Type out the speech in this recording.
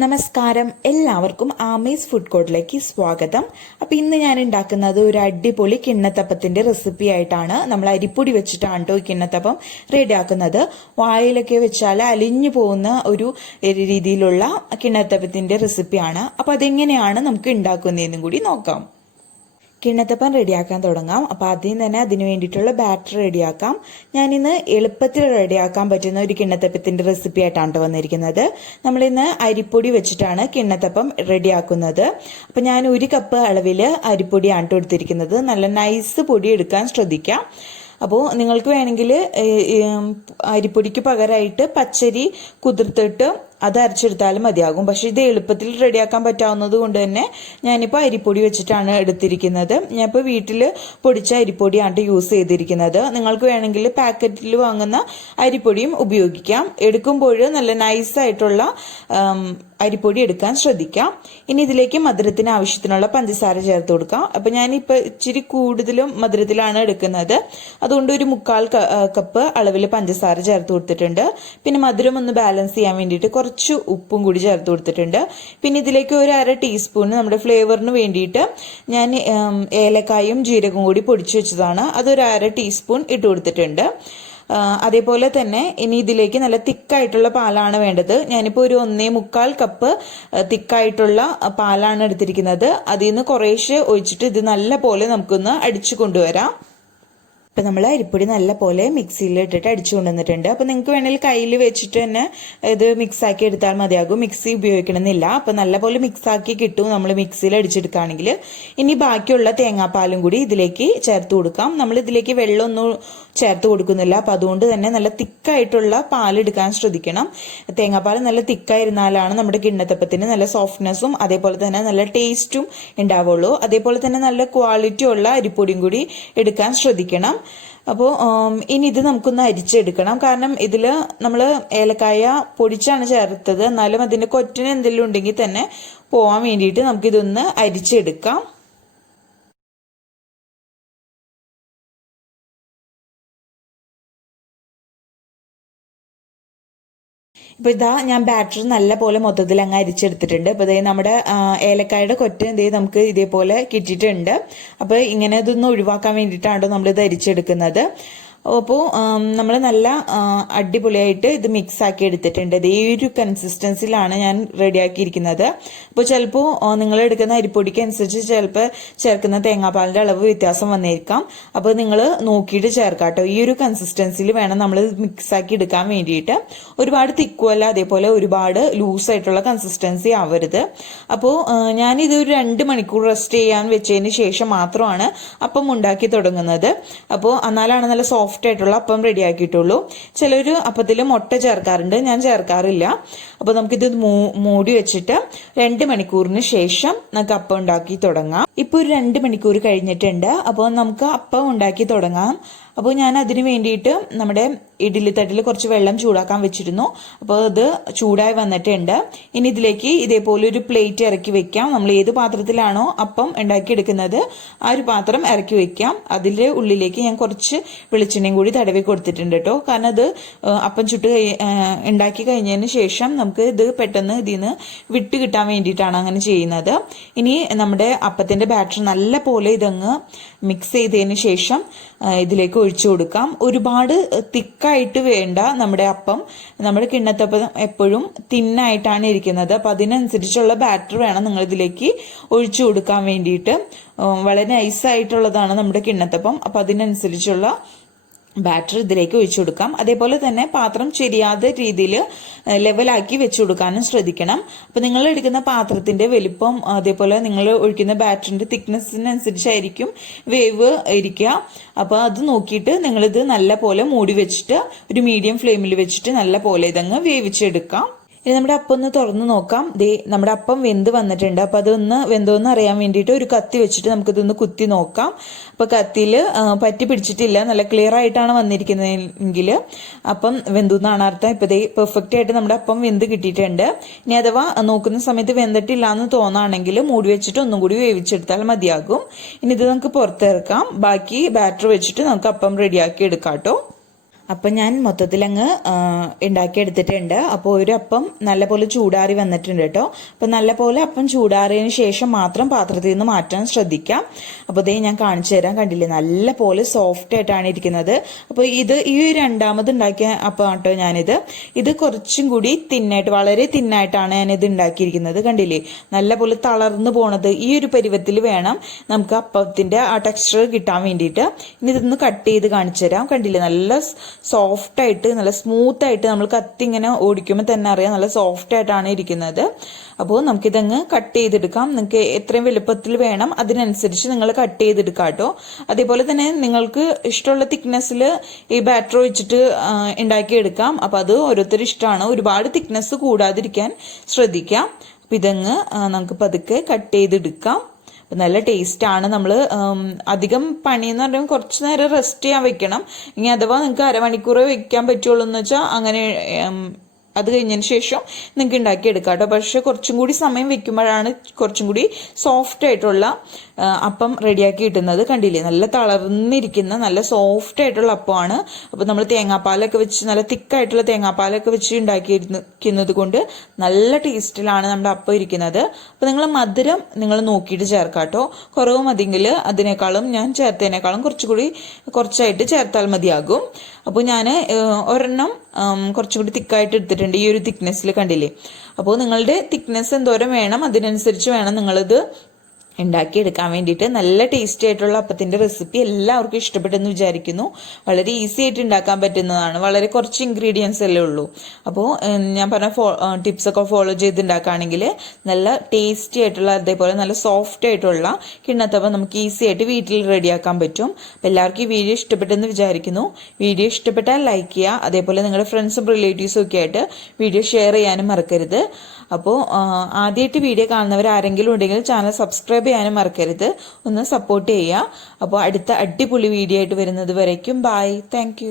നമസ്കാരം, എല്ലാവർക്കും ആമേസ് ഫുഡ് കോർട്ടിലേക്ക് സ്വാഗതം. അപ്പോൾ ഇന്ന് ഞാൻ ഉണ്ടാക്കുന്നത് ഒരു അടിപൊളി കിണ്ണത്തപ്പത്തിന്റെ റെസിപ്പി ആയിട്ടാണ്. നമ്മൾ അരിപ്പൊടി വെച്ചിട്ടാണ് കേട്ടോ ഈ കിണ്ണത്തപ്പം റെഡിയാക്കുന്നത്. വായിലൊക്കെ വെച്ചാൽ അലിഞ്ഞു പോകുന്ന ഒരു രീതിയിലുള്ള കിണ്ണത്തപ്പത്തിന്റെ റെസിപ്പിയാണ്. അപ്പോൾ അതെങ്ങനെയാണ് നമുക്ക് ഉണ്ടാക്കുന്നതെന്നും കൂടി നോക്കാം. കിണ്ണത്തപ്പം റെഡിയാക്കാൻ തുടങ്ങാം. അപ്പോൾ ആദ്യം തന്നെ അതിന് വേണ്ടിയിട്ടുള്ള ബാറ്റർ റെഡിയാക്കാം. ഞാനിന്ന് എളുപ്പത്തിൽ റെഡിയാക്കാൻ പറ്റുന്ന ഒരു കിണ്ണത്തപ്പത്തിന്റെ റെസിപ്പി ആയിട്ടാണ് വന്നിരിക്കുന്നത്. നമ്മളിന്ന് അരിപ്പൊടി വെച്ചിട്ടാണ് കിണ്ണത്തപ്പം റെഡിയാക്കുന്നത്. അപ്പം ഞാൻ 1 കപ്പ് അളവിൽ അരിപ്പൊടിയാണ് എടുത്തിരിക്കുന്നത്. നല്ല നൈസ് പൊടി എടുക്കാൻ ശ്രദ്ധിക്കാം. അപ്പോൾ നിങ്ങൾക്ക് വേണമെങ്കിൽ അരിപ്പൊടിക്ക് പകരമായിട്ട് പച്ചരി കുതിർത്തിട്ട് അത് അരച്ചെടുത്താലും മതിയാകും. പക്ഷെ ഇത് എളുപ്പത്തിൽ റെഡിയാക്കാൻ പറ്റാവുന്നത് കൊണ്ട് തന്നെ ഞാനിപ്പോൾ അരിപ്പൊടി വെച്ചിട്ടാണ് എടുത്തിരിക്കുന്നത്. ഞാനിപ്പോൾ വീട്ടിൽ പൊടിച്ച അരിപ്പൊടിയാണ് യൂസ് ചെയ്തിരിക്കുന്നത്. നിങ്ങൾക്ക് വേണമെങ്കിൽ പാക്കറ്റിൽ വാങ്ങുന്ന അരിപ്പൊടിയും ഉപയോഗിക്കാം. എടുക്കുമ്പോൾ നല്ല നൈസായിട്ടുള്ള അരിപ്പൊടി എടുക്കാൻ ശ്രദ്ധിക്കാം. ഇനി ഇതിലേക്ക് മധുരത്തിന് ആവശ്യത്തിനുള്ള പഞ്ചസാര ചേർത്ത് കൊടുക്കാം. അപ്പം ഞാനിപ്പോൾ ഇച്ചിരി കൂടുതലും മധുരത്തിലാണ് എടുക്കുന്നത്. അതുകൊണ്ട് ഒരു 1/4 കപ്പ് അളവിൽ പഞ്ചസാര ചേർത്ത് കൊടുത്തിട്ടുണ്ട്. പിന്നെ മധുരം ഒന്ന് ബാലൻസ് ചെയ്യാൻ വേണ്ടിയിട്ട് കുറച്ച് ഉപ്പും കൂടി ചേർത്ത് കൊടുത്തിട്ടുണ്ട്. പിന്നെ ഇതിലേക്ക് ഒരു 1/2 ടീസ്പൂൺ നമ്മുടെ ഫ്ലേവറിന് വേണ്ടിയിട്ട് ഞാൻ ഏലക്കായും ജീരകവും കൂടി പൊടിച്ചു വെച്ചതാണ്. അതൊരു 1/2 ടീസ്പൂൺ ഇട്ട് കൊടുത്തിട്ടുണ്ട്. അതേപോലെ തന്നെ ഇനി ഇതിലേക്ക് നല്ല തിക്കായിട്ടുള്ള പാലാണ് വേണ്ടത്. ഞാനിപ്പോൾ ഒരു 1.25 കപ്പ് തിക്കായിട്ടുള്ള പാലാണ് എടുത്തിരിക്കുന്നത്. അതിൽ നിന്ന് കുറേശ്ശെ ഒഴിച്ചിട്ട് ഇത് നല്ല പോലെ നമുക്കൊന്ന് അടിച്ചു കൊണ്ടുവരാം. ഇപ്പം നമ്മൾ അരിപ്പൊടി നല്ല പോലെ മിക്സിയിൽ ഇട്ടിട്ട് അടിച്ചു കൊണ്ടുവന്നിട്ടുണ്ട്. അപ്പം നിങ്ങൾക്ക് വേണമെങ്കിൽ കയ്യിൽ വെച്ചിട്ട് തന്നെ ഇത് മിക്സാക്കി എടുത്താൽ മതിയാകും. മിക്സി ഉപയോഗിക്കണമെന്നില്ല. അപ്പം നല്ല പോലെ മിക്സാക്കി കിട്ടും നമ്മൾ മിക്സിയിൽ അടിച്ചെടുക്കുകയാണെങ്കിൽ. ഇനി ബാക്കിയുള്ള തേങ്ങാപ്പാലും കൂടി ഇതിലേക്ക് ചേർത്ത് കൊടുക്കാം. നമ്മൾ ഇതിലേക്ക് വെള്ളമൊന്നും ചേർത്ത് കൊടുക്കുന്നില്ല. അപ്പം അതുകൊണ്ട് തന്നെ നല്ല തിക്കായിട്ടുള്ള പാലെടുക്കാൻ ശ്രദ്ധിക്കണം. തേങ്ങാപ്പാൽ നല്ല തിക്കായിരുന്നാലാണ് നമ്മുടെ കിണ്ണത്തപ്പത്തിന് നല്ല സോഫ്റ്റ്നെസ്സും അതേപോലെ തന്നെ നല്ല ടേസ്റ്റും ഉണ്ടാവുള്ളൂ. അതേപോലെ തന്നെ നല്ല ക്വാളിറ്റി ഉള്ള അരിപ്പൊടിയും കൂടി എടുക്കാൻ ശ്രദ്ധിക്കണം. അപ്പോൾ ഇനി ഇത് നമുക്കൊന്ന് അരിച്ചെടുക്കണം. കാരണം ഇതിൽ നമ്മൾ ഏലക്കായ പൊടിച്ചാണ് ചേർത്തത്. എന്നാലും അതിൻ്റെ കൊറ്റിന് എന്തെങ്കിലും ഉണ്ടെങ്കിൽ തന്നെ പോകാൻ വേണ്ടിയിട്ട് നമുക്കിതൊന്ന് അരിച്ചെടുക്കാം. ഇപ്പോൾ ഇതാ ഞാൻ ബാറ്റർ നല്ല പോലെ മൊത്തത്തിൽ അങ്ങ് അരിച്ചെടുത്തിട്ടുണ്ട്. അപ്പോൾ ഇതേ നമ്മുടെ ഏലക്കായുടെ കൊറ്റ നമുക്ക് ഇതേപോലെ കിട്ടിയിട്ടുണ്ട്. അപ്പോൾ ഇങ്ങനെ ഇതൊന്ന് ഒഴിവാക്കാൻ വേണ്ടിയിട്ടാണ് നമ്മളിത് അരിച്ചെടുക്കുന്നത്. അപ്പോൾ നമ്മൾ നല്ല അടിപൊളിയായിട്ട് ഇത് മിക്സ് ആക്കി എടുത്തിട്ടുണ്ട്. ഈ ഒരു കൺസിസ്റ്റൻസിലാണ് ഞാൻ റെഡിയാക്കിയിരിക്കുന്നത്. അപ്പോൾ ചിലപ്പോൾ നിങ്ങൾ എടുക്കുന്ന അരിപ്പൊടിക്ക് അനുസരിച്ച് ചിലപ്പോൾ ചേർക്കുന്ന തേങ്ങാപ്പാലിൻ്റെ അളവ് വ്യത്യാസം വന്നിരിക്കാം. അപ്പോൾ നിങ്ങൾ നോക്കിയിട്ട് ചേർക്കാം കേട്ടോ. ഈ ഒരു കൺസിസ്റ്റൻസിയിൽ വേണം നമ്മൾ മിക്സ് ആക്കി എടുക്കാൻ വേണ്ടിയിട്ട്. ഒരുപാട് തിക്കുമല്ല, അതേപോലെ ഒരുപാട് ലൂസായിട്ടുള്ള കൺസിസ്റ്റൻസി ആവരുത്. അപ്പോൾ ഞാനിത് ഒരു 2 മണിക്കൂർ റെസ്റ്റ് ചെയ്യാൻ വെച്ചതിന് ശേഷം മാത്രമാണ് അപ്പം ഉണ്ടാക്കി തുടങ്ങുന്നത്. അപ്പോൾ എന്നാലാണ് നല്ല സോഫ്റ്റ് ആയിട്ടുള്ള അപ്പം റെഡി ആക്കിയിട്ടുള്ളൂ. ചിലർ അപ്പത്തിൽ മുട്ട ചേർക്കാറുണ്ട്, ഞാൻ ചേർക്കാറില്ല. അപ്പോൾ നമുക്കിത് മൂടി വെച്ചിട്ട് 2 മണിക്കൂറിന് ശേഷം നമുക്ക് അപ്പം ഉണ്ടാക്കി തുടങ്ങാം. ഇപ്പോൾ ഒരു 2 മണിക്കൂർ കഴിഞ്ഞിട്ടുണ്ട്. അപ്പോൾ നമുക്ക് അപ്പം ഉണ്ടാക്കി തുടങ്ങാം. അപ്പോൾ ഞാൻ അതിന് വേണ്ടിയിട്ട് നമ്മുടെ ഇഡ്ഡലി തട്ടിൽ കുറച്ച് വെള്ളം ചൂടാക്കാൻ വെച്ചിരുന്നു. അപ്പോൾ അത് ചൂടായി വന്നിട്ടുണ്ട്. ഇനി ഇതിലേക്ക് ഇതേപോലെ ഒരു പ്ലേറ്റ് ഇറക്കി വെക്കാം. നമ്മൾ ഏത് പാത്രത്തിലാണോ അപ്പം ഉണ്ടാക്കിയെടുക്കുന്നത് ആ ഒരു പാത്രം ഇറക്കി വെക്കാം. അതിൻ്റെ ഉള്ളിലേക്ക് ഞാൻ കുറച്ച് വെളിച്ചെണ്ണയും കൂടി തടവി കൊടുത്തിട്ടുണ്ട് കേട്ടോ. കാരണം അത് അപ്പം ഉണ്ടാക്കി കഴിഞ്ഞതിന് ശേഷം നമുക്ക് ഇത് പെട്ടെന്ന് ഇതിൽ നിന്ന് വിട്ട് കിട്ടാൻ വേണ്ടിയിട്ടാണ് അങ്ങനെ ചെയ്യുന്നത്. ഇനി നമ്മുടെ അപ്പത്തിൻ്റെ ബാറ്റർ നല്ല പോലെ ഇതങ്ങ് മിക്സ് ചെയ്തതിന് ശേഷം ഇതിലേക്ക് ഒഴിച്ചു കൊടുക്കാം. ഒരുപാട് തിക്കായിട്ട് വേണ്ട നമ്മുടെ അപ്പം. നമ്മുടെ കിണ്ണത്തപ്പം എപ്പോഴും തിന്നായിട്ടാണ് ഇരിക്കുന്നത്. അപ്പം അതിനനുസരിച്ചുള്ള ബാറ്റർ വേണം നിങ്ങൾ ഇതിലേക്ക് ഒഴിച്ചു കൊടുക്കാൻ വേണ്ടിയിട്ട്. വളരെ നൈസായിട്ടുള്ളതാണ് നമ്മുടെ കിണ്ണത്തപ്പം. അപ്പം അതിനനുസരിച്ചുള്ള ബാറ്റർ ഇതിലേക്ക് ഒഴിച്ചു കൊടുക്കാം. അതേപോലെ തന്നെ പാത്രം ചെരിയാതെ രീതിയിൽ ലെവലാക്കി വെച്ചു കൊടുക്കാനും ശ്രദ്ധിക്കണം. അപ്പോൾ നിങ്ങൾ എടുക്കുന്ന പാത്രത്തിന്റെ വലിപ്പം അതേപോലെ നിങ്ങൾ ഒഴിക്കുന്ന ബാറ്ററിന്റെ തിക്നെസ്സിനനുസരിച്ചായിരിക്കും വേവ് ഇരിക്കുക. അപ്പോൾ അത് നോക്കിയിട്ട് നിങ്ങളിത് നല്ല പോലെ മൂടി വെച്ചിട്ട് ഒരു മീഡിയം ഫ്ലെയിമിൽ വെച്ചിട്ട് നല്ല പോലെ ഇതങ്ങ് വേവിച്ചെടുക്കാം. ഇനി നമ്മുടെ അപ്പം ഒന്ന് തുറന്ന് നോക്കാം. നമ്മുടെ അപ്പം വെന്ത് വന്നിട്ടുണ്ട്. അപ്പം അതൊന്ന് വെന്തോന്ന് അറിയാൻ വേണ്ടിയിട്ട് ഒരു കത്തി വെച്ചിട്ട് നമുക്കിതൊന്ന് കുത്തി നോക്കാം. അപ്പോൾ കത്തിയിൽ പറ്റി പിടിച്ചിട്ടില്ല, നല്ല ക്ലിയർ ആയിട്ടാണ് വന്നിരിക്കുന്നതെങ്കിൽ അപ്പം വെന്തു എന്നാണ് അർത്ഥം. ഇപ്പോൾ പെർഫെക്റ്റ് ആയിട്ട് നമ്മുടെ അപ്പം വെന്ത് കിട്ടിയിട്ടുണ്ട്. ഇനി അഥവാ നോക്കുന്ന സമയത്ത് വെന്തിട്ടില്ല എന്ന് തോന്നുകയാണെങ്കിൽ മൂടി വെച്ചിട്ട് ഒന്നും കൂടി വേവിച്ചെടുത്താൽ മതിയാകും. ഇനി ഇത് നമുക്ക് പുറത്തിറക്കാം. ബാക്കി ബാറ്റർ വെച്ചിട്ട് നമുക്ക് അപ്പം റെഡിയാക്കി എടുക്കാം കേട്ടോ. അപ്പം ഞാൻ മൊത്തത്തിലങ്ങ് ഉണ്ടാക്കിയെടുത്തിട്ടുണ്ട്. അപ്പോൾ ഒരു അപ്പം നല്ലപോലെ ചൂടാറി വന്നിട്ടുണ്ട് കേട്ടോ. അപ്പം നല്ലപോലെ അപ്പം ചൂടാറിയതിന് ശേഷം മാത്രം പാത്രത്തിൽ നിന്ന് മാറ്റാൻ ശ്രദ്ധിക്കാം. അപ്പോൾ ഇതേ ഞാൻ കാണിച്ചു തരാം. കണ്ടില്ലേ, നല്ലപോലെ സോഫ്റ്റ് ആയിട്ടാണ് ഇരിക്കുന്നത്. അപ്പോൾ ഈ രണ്ടാമത് ഉണ്ടാക്കിയ അപ്പം കേട്ടോ ഞാനിത്. ഇത് കുറച്ചും കൂടി തിന്നായിട്ട്, വളരെ തിന്നായിട്ടാണ് ഞാനിത് ഉണ്ടാക്കിയിരിക്കുന്നത്. കണ്ടില്ലേ, നല്ലപോലെ തളർന്നു പോണത് ഈ ഒരു പരുവത്തിൽ വേണം നമുക്ക് അപ്പത്തിൻ്റെ ആ ടെക്സ്ചർ കിട്ടാൻ വേണ്ടിയിട്ട്. ഇനി ഇതൊന്ന് കട്ട് ചെയ്ത് കാണിച്ചു തരാം. കണ്ടില്ലേ, നല്ല സോഫ്റ്റ് ആയിട്ട്, നല്ല സ്മൂത്ത് ആയിട്ട്, നമ്മൾ കത്തി ഇങ്ങനെ ഓടിക്കുമ്പോൾ തന്നെ അറിയാം നല്ല സോഫ്റ്റ് ആയിട്ടാണ് ഇരിക്കുന്നത്. അപ്പോൾ നമുക്കിതങ്ങ് കട്ട് ചെയ്തെടുക്കാം. നിങ്ങൾക്ക് എത്രയും വലുപ്പത്തിൽ വേണം അതിനനുസരിച്ച് നിങ്ങൾ കട്ട് ചെയ്തെടുക്കാം കേട്ടോ. അതേപോലെ തന്നെ നിങ്ങൾക്ക് ഇഷ്ടമുള്ള തിക്നെസ്സിൽ ഈ ബാറ്റർ ഒഴിച്ചിട്ട് ഉണ്ടാക്കിയെടുക്കാം. അപ്പം അത് ഓരോരുത്തരും ഇഷ്ടമാണ്. ഒരുപാട് തിക്നെസ് കൂടാതിരിക്കാൻ ശ്രദ്ധിക്കാം. അപ്പം ഇതങ്ങ് നമുക്ക് പതുക്കെ കട്ട് ചെയ്തെടുക്കാം. നല്ല ടേസ്റ്റ് ആണ്. നമ്മൾ അധികം പണിയെന്ന് പറയുമ്പോൾ കുറച്ച് നേരം റെസ്റ്റ് ചെയ്യാൻ വെക്കണം. ഇനി അഥവാ നിങ്ങൾക്ക് അരമണിക്കൂറേ വെക്കാൻ പറ്റുള്ളൂ എന്ന് വെച്ചാൽ അങ്ങനെ അത് കഴിഞ്ഞതിന് ശേഷം നിങ്ങൾക്ക് ഉണ്ടാക്കിയെടുക്കാം കേട്ടോ. പക്ഷെ കുറച്ചും കൂടി സമയം വെക്കുമ്പോഴാണ് കുറച്ചും കൂടി സോഫ്റ്റ് ആയിട്ടുള്ള അപ്പം റെഡിയാക്കി കിട്ടുന്നത്. കണ്ടില്ലേ, നല്ല തളർന്നിരിക്കുന്ന നല്ല സോഫ്റ്റ് ആയിട്ടുള്ള അപ്പമാണ്. അപ്പോൾ നമ്മൾ തേങ്ങാപ്പാലൊക്കെ വെച്ച്, നല്ല തിക്കായിട്ടുള്ള തേങ്ങാപ്പാലൊക്കെ വെച്ച് ഉണ്ടാക്കിയിരിക്കുന്നത് കൊണ്ട് നല്ല ടേസ്റ്റിലാണ് നമ്മുടെ അപ്പം ഇരിക്കുന്നത്. അപ്പോൾ നിങ്ങൾ മധുരം നിങ്ങൾ നോക്കിയിട്ട് ചേർക്കാം കേട്ടോ. കുറവ് മതിയെങ്കിൽ അതിനേക്കാളും, ഞാൻ ചേർത്തതിനേക്കാളും കുറച്ചായിട്ട് ചേർത്താൽ മതിയാകും. അപ്പോൾ ഞാൻ ഒരെണ്ണം കുറച്ചും കൂടി തിക്കായിട്ട് എടുത്തിട്ടുണ്ട്, ഈ ഒരു തിക്നെസ്സിൽ. കണ്ടില്ലേ, അപ്പോൾ നിങ്ങളുടെ തിക്നെസ് എന്തോരം വേണം അതിനനുസരിച്ച് വേണം നിങ്ങളിത് ഉണ്ടാക്കിയെടുക്കാൻ വേണ്ടിയിട്ട്. നല്ല ടേസ്റ്റി ആയിട്ടുള്ള അപ്പത്തിൻ്റെ റെസിപ്പി എല്ലാവർക്കും ഇഷ്ടപ്പെട്ടെന്ന് വിചാരിക്കുന്നു. വളരെ ഈസി ആയിട്ട് ഉണ്ടാക്കാൻ പറ്റുന്നതാണ്. വളരെ കുറച്ച് ഇൻഗ്രീഡിയൻസ് അല്ലേ ഉള്ളൂ. അപ്പോൾ ഞാൻ പറഞ്ഞ ടിപ്സൊക്കെ ഫോളോ ചെയ്ത് ഉണ്ടാക്കുകയാണെങ്കിൽ നല്ല ടേസ്റ്റി ആയിട്ടുള്ള, അതേപോലെ നല്ല സോഫ്റ്റ് ആയിട്ടുള്ള കിണ്ണത്തപ്പം നമുക്ക് ഈസി ആയിട്ട് വീട്ടിൽ റെഡിയാക്കാൻ പറ്റും. അപ്പോൾ എല്ലാവർക്കും ഈ വീഡിയോ ഇഷ്ടപ്പെട്ടെന്ന് വിചാരിക്കുന്നു. വീഡിയോ ഇഷ്ടപ്പെട്ടാൽ ലൈക്ക് ചെയ്യുക. അതേപോലെ നിങ്ങളുടെ ഫ്രണ്ട്സും റിലേറ്റീവ്സും ഒക്കെ ആയിട്ട് വീഡിയോ ഷെയർ ചെയ്യാനും മറക്കരുത്. അപ്പോൾ ആദ്യമായിട്ട് വീഡിയോ കാണുന്നവർ ആരെങ്കിലും ഉണ്ടെങ്കിൽ ചാനൽ സബ്സ്ക്രൈബ് ചെയ്യാനും മറക്കരുത്. ഒന്ന് സപ്പോർട്ട് ചെയ്യുക. അപ്പോൾ അടുത്ത അടിപൊളി വീഡിയോ ആയിട്ട് വരുന്നത് വരയ്ക്കും ബൈ. താങ്ക്